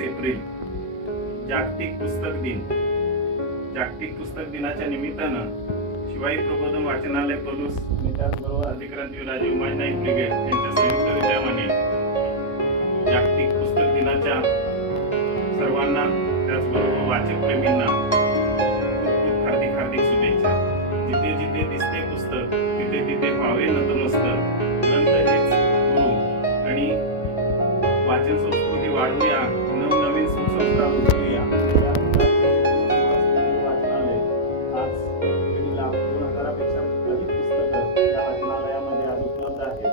23 April जागतिक पुस्तक दिन। जागतिक पुस्तक दिनाच्या निमित्तानं शिवाई प्रबोधन वाचनालय पलूस आणि त्याचबरोबर अधिक्रांती राजे उमाजी नाईक ब्रिगेड यांच्या संयुक्त विद्यमाने जागतिक पुस्तक दिनाच्या सर्वांना त्याचबरोबर वाचक प्रेमींना खूप हार्दिक हार्दिक शुभेच्छा। जिथे जिथे दिसते पुस्तक तिथे तिथे व्हावे नतमस्तक, ग्रंथ हेच गुरु आणि वाचन संस्कृती वाढवूया, नवनवीन सुसंस्कार उचलूया। वाचनालय आज 2000 पेक्षा अधिक पुस्तकं या वाचनालयामध्ये आज उपलब्ध आहेत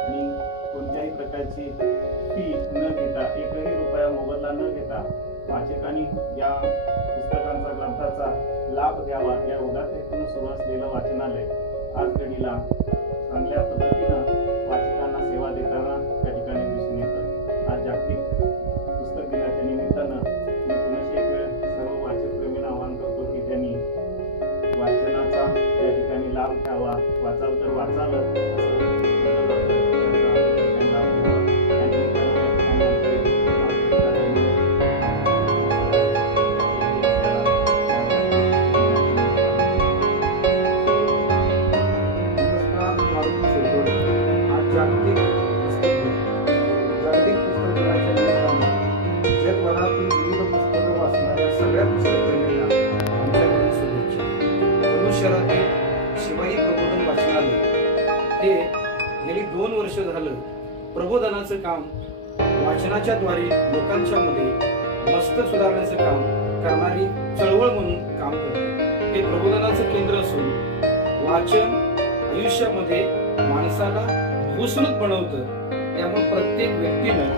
आणि कोणत्याही प्रकारची फी न घेता, एकही रुपया मोबदला न घेता वाचकांनी या पुस्तकांचा, ग्रंथाचा लाभ घ्यावा या उदात्त हेतून सुरू असलेलं वाचनालय आज घडीला चांगल्या पद्धतीनं वाचकांना सेवा देताना त्या ठिकाणी दिसून येतं। आज जागतिक पुस्तक दिनाच्या निमित्तानं मी पुन्हा एक वेळ सर्व वाचक प्रेमींना आवाहन करतो की त्यांनी वाचनाचा त्या ठिकाणी लाभ घ्यावा, वाचाल तर वाचाल असं जागतिक पुस्तक दिनाच्या निमित्तानं जगभरातील विविध पुस्तकं वाचणाऱ्या सगळ्या पुस्तकप्रेमींना आमच्याकडून शुभेच्छा। पलूस शहरातील शिवाई प्रबोधन वाचनालय हे गेली 2 वर्ष झालं प्रबोधनाचं काम वाचनाच्या द्वारे लोकांच्या मध्ये मस्तक सुधारण्याचं काम करणारी चळवळ म्हणून काम करते। हे प्रबोधनाचं केंद्र असून वाचन आयुष्यामध्ये माणसाला भूसृत बनवतं। त्यामुळे प्रत्येक व्यक्तीनं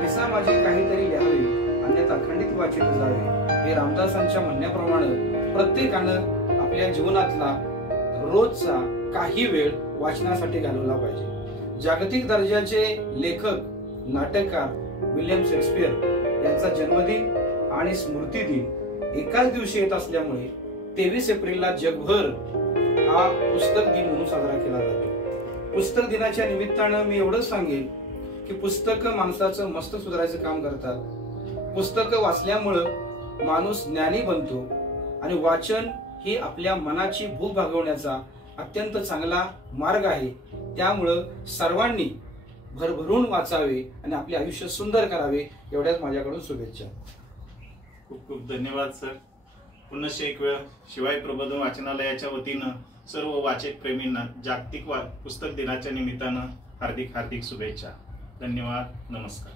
दिसा माझे काहीतरी लिहावे, अन्यथा खंडित वाचित जावे, हे रामदासांच्या म्हणण्याप्रमाणे प्रत्येकानं आपल्या जीवनातला रोजचा काही वेळ वाचनासाठी घालवला पाहिजे। जागतिक दर्जाचे लेखक, नाटककार विल्यम शेक्सपियर यांचा जन्मदिन आणि स्मृती दिन एकाच दिवशी येत असल्यामुळे 23 एप्रिलला जगभर हा पुस्तक दिन म्हणून साजरा केला जातो। पुस्तक दिनाच्या निमित्तानं मी एवढंच सांगेन की पुस्तकं माणसाचं मस्तक सुधारायचं काम करतात। पुस्तकं वाचल्यामुळं माणूस ज्ञानी बनतो आणि वाचन ही आपल्या मनाची भूक भागवण्याचा अत्यंत चांगला मार्ग आहे। त्यामुळं सर्वांनी भरभरून वाचावे आणि आपले आयुष्य सुंदर करावे, एवढ्याच माझ्याकडून शुभेच्छा। खूप खूप धन्यवाद सर। पुन्हा एक वेळ शिवाई प्रबोधन वाचनालयाच्या वतीनं सर्व वाचक प्रेमींना जागतिक पुस्तक दिनाच्या निमित्तानं हार्दिक हार्दिक शुभेच्छा। धन्यवाद, नमस्कार।